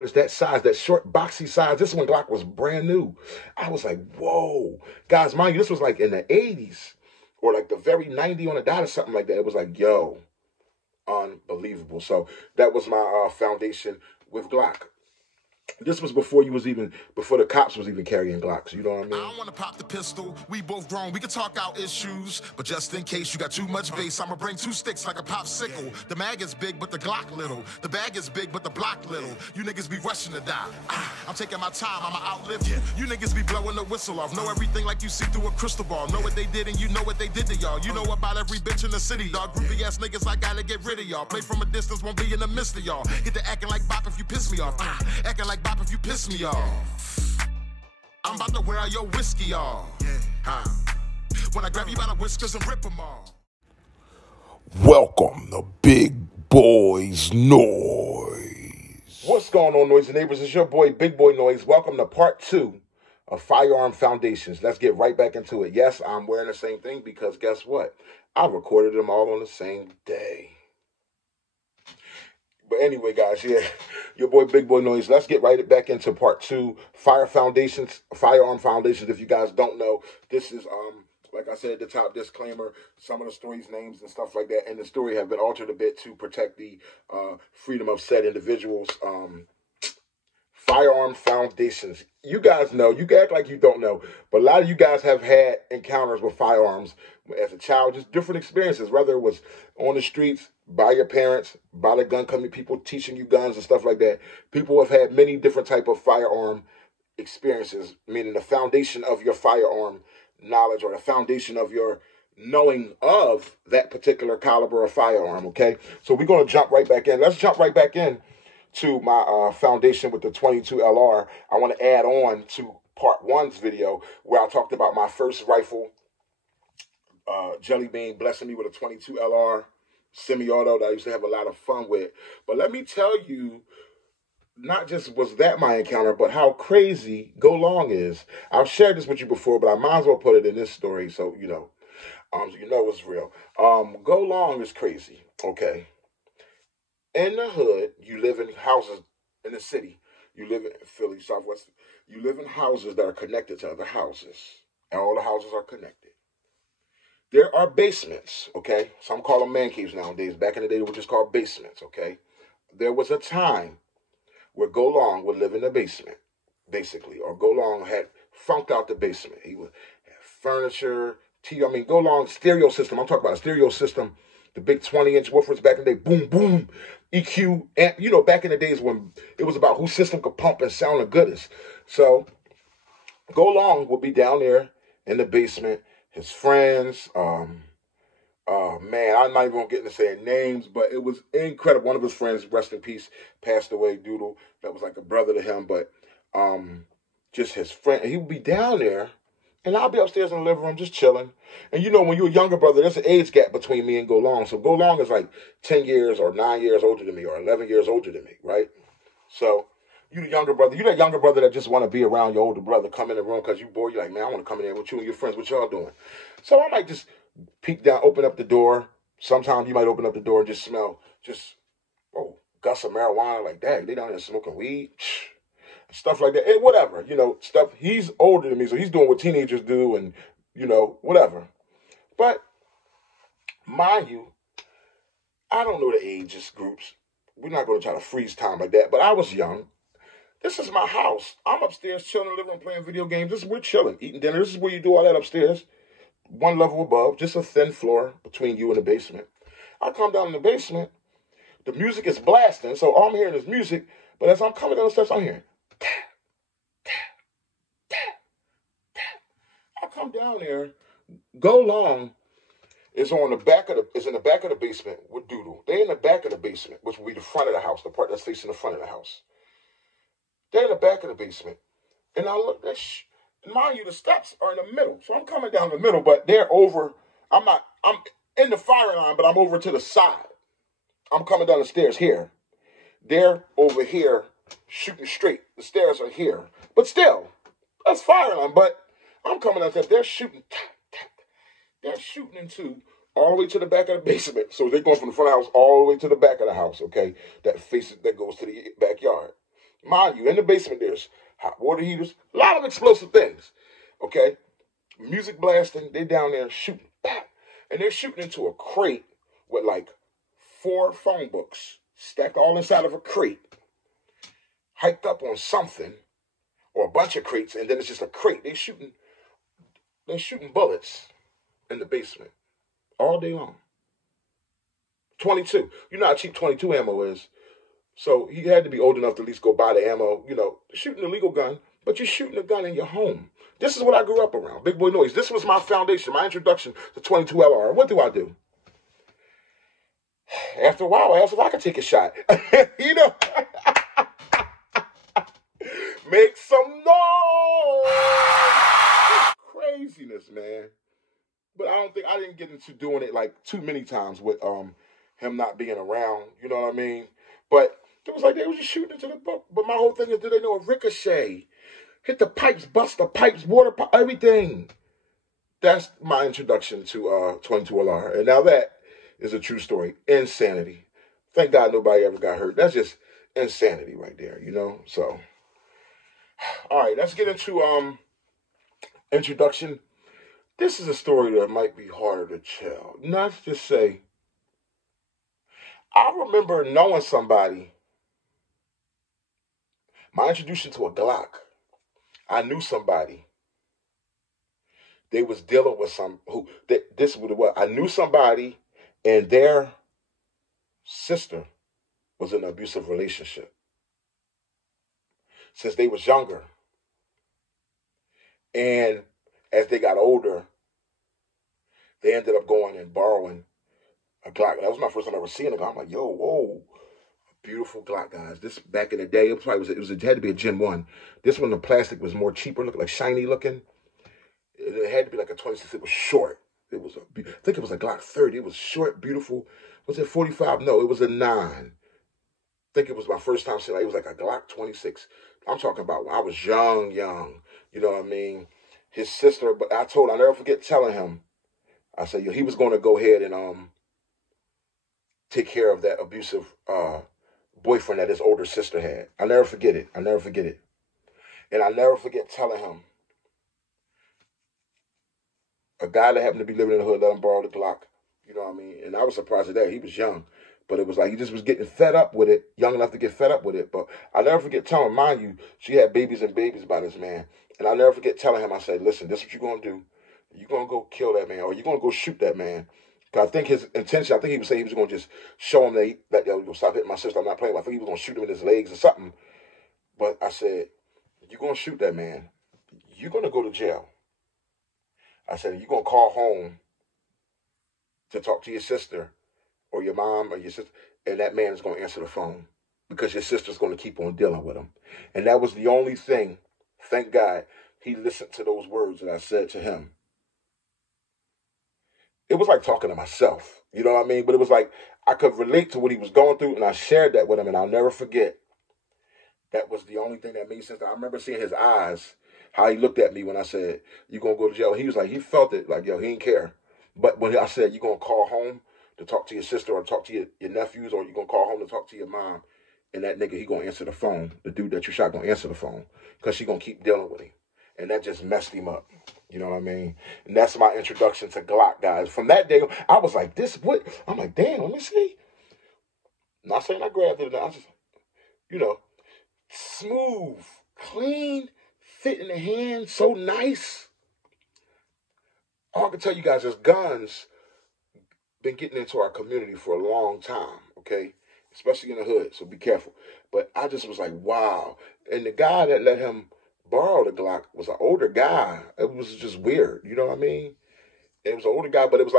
It's that size, that short, boxy size. This one Glock was brand new. I was like, whoa. Guys, mind you, this was like in the 80s or like the very 90 on the dot or something like that. It was like, yo, unbelievable. So that was my foundation with Glock. This was before before the cops was even carrying Glocks. You know what I mean? I don't want to pop the pistol. We both grown. We can talk out issues. But just in case you got too much bass, I'ma bring two sticks like a popsicle. The mag is big, but the Glock little. The bag is big, but the block little. You niggas be rushing to die. I'm taking my time. I'ma outlive you. You niggas be blowing the whistle off. Know everything like you see through a crystal ball. Know what they did and you know what they did to y'all. You know about every bitch in the city, dog. Groupie ass niggas, I gotta get rid of y'all. Play from a distance, won't be in the midst of y'all. Get to acting like bop if you piss me off. Acting like bop if you piss me off. I'm about to wear your whiskey off. When I grab you by the whiskers and rip them off. Welcome to Big Boy's Noise. What's going on, Noisy Neighbors? It's your boy, Big Boy Noise. Welcome to part 2 of Firearm Foundations. Let's get right back into it. Yes, I'm wearing the same thing because guess what? I recorded them all on the same day. But anyway, guys, yeah, your boy Big Boy Noise. Let's get right back into part 2, Firearm Foundations. If you guys don't know, this is like I said at the top, disclaimer, some of the stories, names, and stuff like that, and the story have been altered a bit to protect the freedom of said individuals. Firearm Foundations. You guys know, you can act like you don't know, but a lot of you guys have had encounters with firearms as a child, just different experiences, whether it was on the streets, by your parents, by the gun company, people teaching you guns and stuff like that. People have had many different type of firearm experiences, meaning the foundation of your firearm knowledge or the foundation of your knowing of that particular caliber of firearm, okay? So we're going to jump right back in. Let's jump right back in to my foundation with the 22 LR. I want to add on to part 1's video where I talked about my first rifle, Jelly Bean blessing me with a 22 LR semi-auto that I used to have a lot of fun with. But let me tell you, not just was that my encounter, but how crazy Go Long is. I've shared this with you before, but I might as well put it in this story so you know it's real. Go Long is crazy, okay? In the hood, you live in houses in the city. You live in Philly, Southwest. You live in houses that are connected to other houses, and all the houses are connected. There are basements, okay? Some call them man caves nowadays. Back in the day, they were just called basements, okay? There was a time where Go Long would live in the basement, basically, or Go Long had funked out the basement. He would have furniture, Go Long stereo system. I'm talking about a stereo system, the big 20-inch woofers back in the day, boom, boom, EQ, and you know, back in the days when it was about whose system could pump and sound the goodest. So Go Long would be down there in the basement. His friends, man, I'm not even gonna get into saying names, but it was incredible. One of his friends, rest in peace, passed away, Doodle. That was like a brother to him, but just his friend. He would be down there, and I'll be upstairs in the living room just chilling. And you know, when you're a younger brother, there's an age gap between me and Go Long. So Go Long is like 10 years or 9 years older than me, or 11 years older than me, right? So you the younger brother, you that younger brother that just want to be around your older brother, come in the room because you bored. You're like, man, I want to come in there with you and your friends. What y'all doing? So I might just peek down, open up the door. Sometimes you might open up the door and just smell gusts of marijuana. Like, dang, they down there smoking weed, stuff like that. And whatever, you know, stuff. He's older than me, so he's doing what teenagers do, and you know, whatever. But mind you, I don't know the ages groups. We're not going to try to freeze time like that. But I was young. This is my house. I'm upstairs chilling in the living room playing video games. We're chilling, eating dinner. This is where you do all that upstairs. One level above, just a thin floor between you and the basement. I come down in the basement. The music is blasting, so all I'm hearing is music. But as I'm coming down the steps, I'm hearing tap, tap, tap, tap. I come down there. Go Long is in the back of the basement with Doodle. They in the back of the basement, which will be the front of the house, the part that's facing the front of the house. They're in the back of the basement. And I look at mind you, the steps are in the middle. So I'm coming down the middle, but they're over. I'm in the firing line, but I'm over to the side. I'm coming down the stairs here. They're over here shooting straight. The stairs are here. But still, that's firing line. But I'm coming down there. They're shooting. They're shooting into all the way to the back of the basement. So they're going from the front of the house all the way to the back of the house, okay? That goes to the backyard. Mind you, in the basement there's hot water heaters, a lot of explosive things. Okay? Music blasting, they down there shooting. And they're shooting into a crate with like 4 phone books stacked all inside of a crate, hiked up on something, or a bunch of crates, and then it's just a crate. They're shooting bullets in the basement all day long. 22. You know how cheap 22 ammo is. So he had to be old enough to at least go buy the ammo, shooting a legal gun, but you're shooting a gun in your home. This is what I grew up around, Big Boy Noise. This was my foundation, my introduction to 22 LR. What do? After a while, I asked if I could take a shot. Make some noise. Craziness, man. But I didn't get into doing it like too many times with him not being around. You know what I mean? But it was like they were just shooting into the book. But my whole thing is, do they know a ricochet? Hit the pipes, bust the pipes, water pipe, everything. That's my introduction to 22 LR. And now that is a true story. Insanity. Thank God nobody ever got hurt. That's just insanity right there, So, all right, let's get into introduction. This is a story that might be harder to tell. Let's just say, I remember knowing somebody. My introduction to a Glock. I knew somebody. They was dealing with this was what I knew somebody, and their sister was in an abusive relationship since they was younger. And as they got older, they ended up going and borrowing a Glock. That was my first time ever seeing a Glock. I'm like, yo, whoa. Beautiful Glock, guys. This back in the day, it had to be a Gen 1. This one, the plastic was more cheaper, looked like shiny looking. It had to be like a 26. It was short. I think it was a Glock 30. It was short, beautiful. Was it 45? No, it was a 9. I think it was my first time seeing it. It was like a Glock 26. I'm talking about when I was young. You know what I mean? His sister, but I'll never forget telling him. I said, he was going to go ahead and take care of that abusive boyfriend that his older sister had. I'll never forget it. And I'll never forget telling him, a guy that happened to be living in the hood let him borrow the Glock. You know what I mean? And I was surprised at that. He was young. But it was like he just was getting fed up with it, young enough to get fed up with it. But I'll never forget telling him, mind you, she had babies and babies by this man. And I'll never forget telling him, I said, listen, this is what you're going to do. You're going to go kill that man, or you're going to go shoot that man. Because I think his intention, he was saying he was going to just show him that yo, stop hitting my sister, I'm not playing. I think he was going to shoot him in his legs or something. But I said, you're going to shoot that man. You're going to go to jail. I said, you're going to call home to talk to your sister or your mom or your sister, and that man is going to answer the phone because your sister's going to keep on dealing with him. And that was the only thing, thank God, he listened to those words that I said to him. It was like talking to myself, you know what I mean? But it was like I could relate to what he was going through, and I shared that with him, and I'll never forget. That was the only thing that made sense. I remember seeing his eyes, how he looked at me when I said, you're going to go to jail. He was like, he felt it, like, yo, he didn't care. But when I said, you're going to call home to talk to your sister or talk to your nephews, or you're going to call home to talk to your mom, and that nigga, he going to answer the phone. The dude that you shot going to answer the phone because she going to keep dealing with him. And that just messed him up. You know what I mean? And that's my introduction to Glock, guys. From that day, I was like, this, what? I'm like, damn, let me see. Not saying I grabbed it. I was just, smooth, clean, fit in the hand, so nice. All I can tell you guys is guns been getting into our community for a long time, okay? Especially in the hood, so be careful. But I just was like, wow. And the guy that let him borrow the Glock was an older guy. It was just weird, you know what I mean? It was an older guy, but it was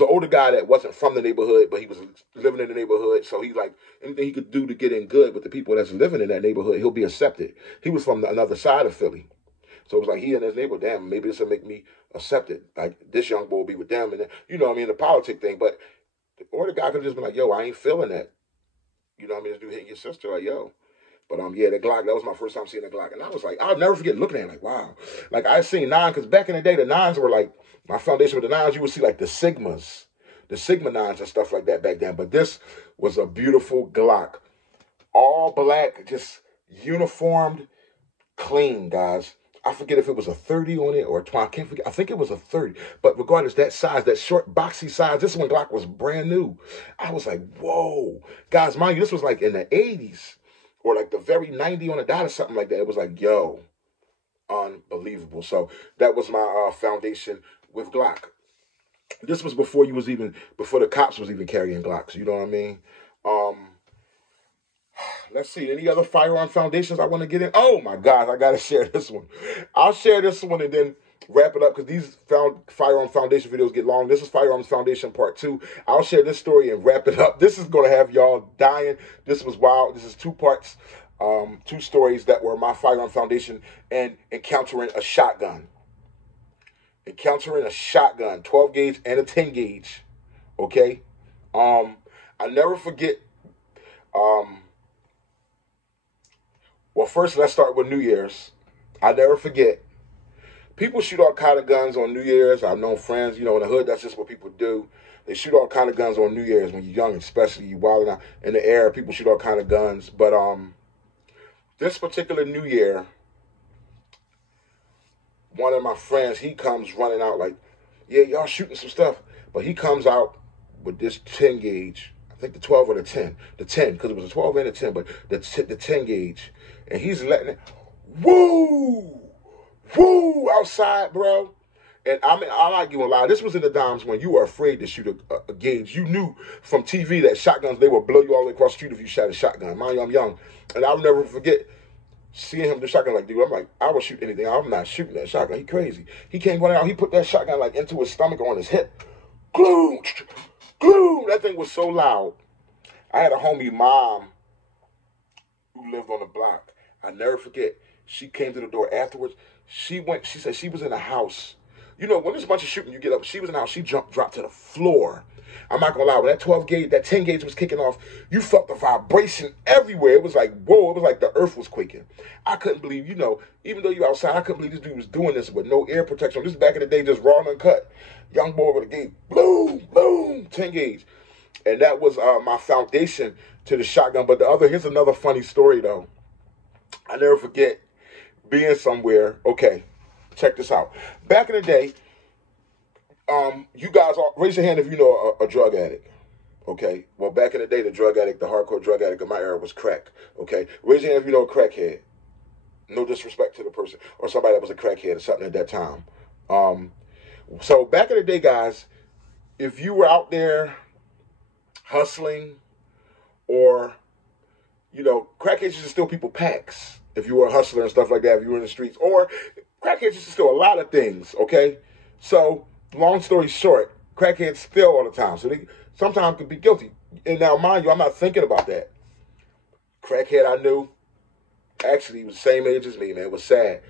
an older guy that wasn't from the neighborhood, but he was living in the neighborhood. So he like anything he could do to get in good with the people that's living in that neighborhood, he'll be accepted. He was from another side of Philly. So it was like he and his neighbor, damn, maybe this will make me accepted. Like this young boy will be with them, and then, you know what I mean, the politic thing. But or the guy could have just been like, yo, I ain't feeling that. You know what I mean? This dude hitting your sister, like, yo. But yeah, the Glock, that was my first time seeing the Glock. And I was like, I'll never forget looking at it, like, wow. Like I seen 9, because back in the day, the 9s were like, my foundation with the 9s, you would see like the Sigmas, the Sigma 9s and stuff like that back then. But this was a beautiful Glock. All black, just, uniformed, clean, guys. I forget if it was a 30 on it or a 20. I can't forget. I think it was a 30. But regardless, that size, that short, boxy size, this one Glock was brand new. I was like, whoa. Guys, mind you, this was like in the 80s or like the very 90 on the dot or something like that. It was like, yo, unbelievable. So that was my foundation with Glock. This was before before the cops was even carrying Glocks. You know what I mean? Let's see. Any other firearm foundations I want to get in? Oh my God, I gotta share this one. I'll share this one and then wrap it up because these firearm foundation videos get long. This is Firearms Foundation Part 2. I'll share this story and wrap it up. This is gonna have y'all dying. This was wild. This is 2 parts, 2 stories that were my firearm foundation and encountering a shotgun. Encountering a shotgun, 12 gauge and a 10 gauge. Okay. I never forget. Well, first, let's start with New Year's. I never forget. People shoot all kind of guns on New Year's. I've known friends, in the hood, that's just what people do. They shoot all kind of guns on New Year's when you're young, especially you wilding out in the air. People shoot all kind of guns. But this particular New Year, one of my friends, he comes running out like, yeah, y'all shooting some stuff. But he comes out with this 10 gauge. I think the 12 or the 10. The 10, because it was a 12 and a 10, but the 10 gauge. And he's letting it, woo, outside, bro. And I'm not gonna lie, this was in the times when you were afraid to shoot a gauge. You knew from TV that shotguns, they would blow you all the way across the street if you shot a shotgun. Mind you, I'm young. And I'll never forget seeing him with the shotgun like, dude, I'm like, I would shoot anything. I'm not shooting that shotgun. He crazy. He came running out, he put that shotgun like into his stomach or on his hip. Gloom, gloom. That thing was so loud. I had a homie mom who lived on the block. I never forget. She came to the door afterwards. She said she was in the house. When there's a bunch of shooting, you get up. She was in the house. She dropped to the floor. I'm not gonna lie, when that 12 gauge, that 10 gauge was kicking off, you felt the vibration everywhere. It was like, whoa, it was like the earth was quaking. I couldn't believe, even though you outside, I couldn't believe this dude was doing this with no air protection. This is back in the day, just raw and uncut. Young boy with a gauge, boom, boom, 10 gauge. And that was my foundation to the shotgun. But here's another funny story though. I never forget being somewhere. Okay, check this out. Back in the day, you guys all raise your hand if you know a drug addict. Okay, well, back in the day, the hardcore drug addict of my era was crack. Okay, raise your hand if you know a crackhead. No disrespect to the person or somebody that was a crackhead or something at that time. So back in the day, guys, if you were out there hustling or, crackheads used to steal people packs. If you were a hustler and stuff like that, if you were in the streets, or crackheads used to steal a lot of things, okay? So, long story short, crackheads steal all the time. So they sometimes could be guilty. And now, mind you, I'm not thinking about that. Crackhead I knew, actually, he was the same age as me, man. It was sad.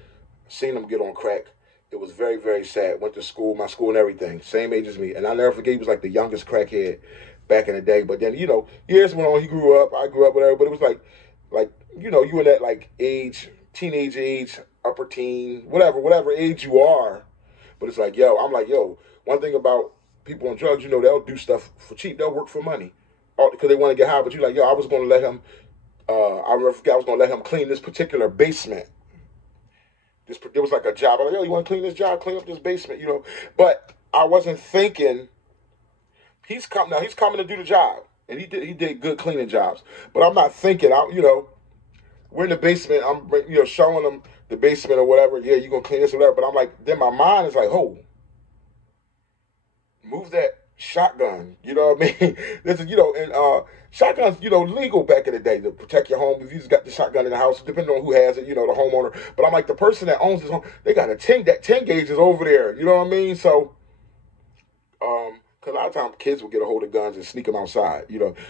Seen him get on crack. It was very, very sad. Went to school, my school and everything. Same age as me. And I'll never forget, he was like the youngest crackhead back in the day. But then, years went on, he grew up, I grew up, whatever. But it was like, you in that like age, teenage age, upper teen, whatever age you are. But it's like, I'm like, one thing about people on drugs, they'll do stuff for cheap. They'll work for money because they want to get high. But you're like, I was going to let him, I was going to let him clean this particular basement. It was like a job. I'm like, you want to clean this job? Clean up this basement, But I wasn't thinking, he's coming to do the job. And he did good cleaning jobs. But I'm not thinking, we're in the basement. I'm, showing them the basement or whatever. Yeah, you're going to clean this or whatever. But I'm like, then my mind is like, oh, move that shotgun. You know what I mean? This is, and shotguns, legal back in the day to protect your home. If you just got the shotgun in the house, depending on who has it, the homeowner. But I'm like, the person that owns this home, they got that 10 gauge is over there. You know what I mean? So, because a lot of times kids will get a hold of guns and sneak them outside,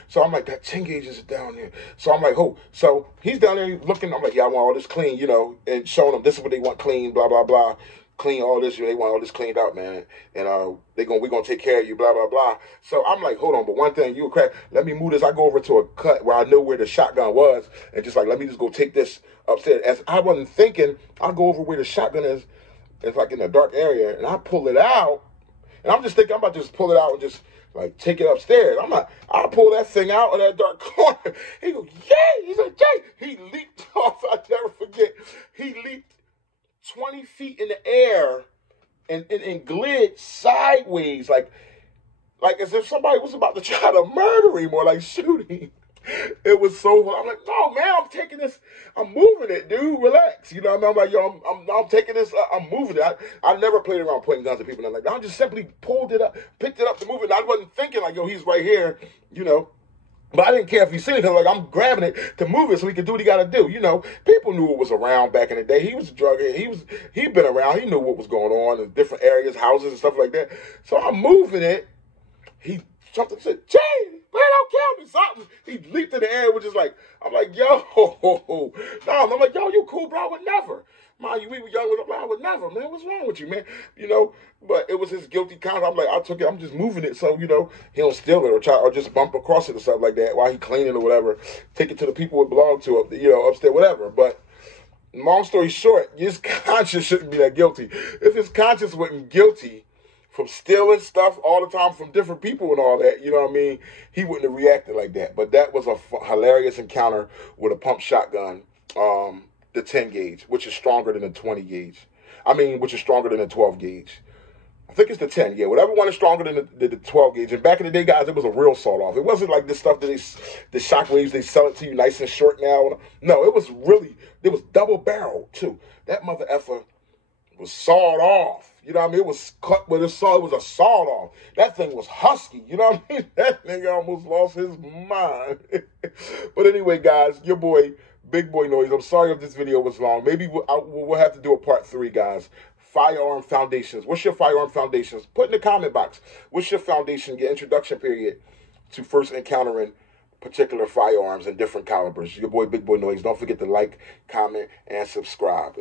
So I'm like, that 10 gauge is down there. So I'm like, oh. So he's down there looking. I'm like, yeah, I want all this clean, and showing them this is what they want clean, blah, blah, blah. Clean all this. They want all this cleaned out, man. And we're going to take care of you, blah, blah, blah. So I'm like, hold on. But one thing, you a crack. Let me move this. I go over to a cut where I know where the shotgun was. And just like, let me just go take this upstairs. As I wasn't thinking, I'll go over where the shotgun is. It's like in a dark area. And I pull it out. And I'm just thinking, I'm about to just pull it out and just Like, take it upstairs. I'm like, I'll pull that thing out of that dark corner. He goes, Jay. He's like, Jay. He leaped off. I'll never forget. He leaped 20 feet in the air and glid sideways, like as if somebody was about to try to murder him or like shoot him. It was so fun. I'm like, no, man, I'm taking this. I'm moving it, dude. Relax. You know what I mean? I'm like, yo, I'm taking this. I'm moving it. I never played around pointing guns at people. And I'm like, I just simply pulled it up, picked it up to move it. And I wasn't thinking like, yo, he's right here, you know. But I didn't care if he seen it because, like, I'm grabbing it to move it so he could do what he got to do. You know, people knew what was around back in the day. He was a drug head. He'd been around. He knew what was going on in different areas, houses and stuff like that. So I'm moving it. He something said, Jay, man, don't kill me. Something. He leaped in the air, which is like, I'm like, yo, no. I'm like, yo, you cool, bro? I would never. Mind you, we were young. I would never, man. What's wrong with you, man? You know, but it was his guilty conscience. I'm like, I took it. I'm just moving it so, you know, he don't steal it or just bump across it or something like that while he cleaning or whatever. Take it to the people it belong to, you know, upstairs, whatever. But long story short, his conscience shouldn't be that guilty. If his conscience wasn't guilty from stealing stuff all the time from different people and all that, you know what I mean, he wouldn't have reacted like that. But that was a hilarious encounter with a pump shotgun. The 10 gauge, which is stronger than the 20 gauge. I mean, which is stronger than the 12 gauge. I think it's the 10, yeah. Whatever one is stronger than the 12 gauge. And back in the day, guys, it was a real sawed-off. It wasn't like this stuff that the shockwaves, they sell it to you nice and short now. No, it was double-barreled, too. That mother effer was sawed off. You know what I mean? It was cut with a saw. It was a sawed-off. That thing was husky. You know what I mean? That nigga almost lost his mind. But anyway, guys, your boy, Big Boy Noise. I'm sorry if this video was long. Maybe we'll have to do a part 3, guys. Firearm foundations. What's your firearm foundations? Put in the comment box. What's your foundation, your introduction period to first encountering particular firearms and different calibers? Your boy, Big Boy Noise. Don't forget to like, comment, and subscribe.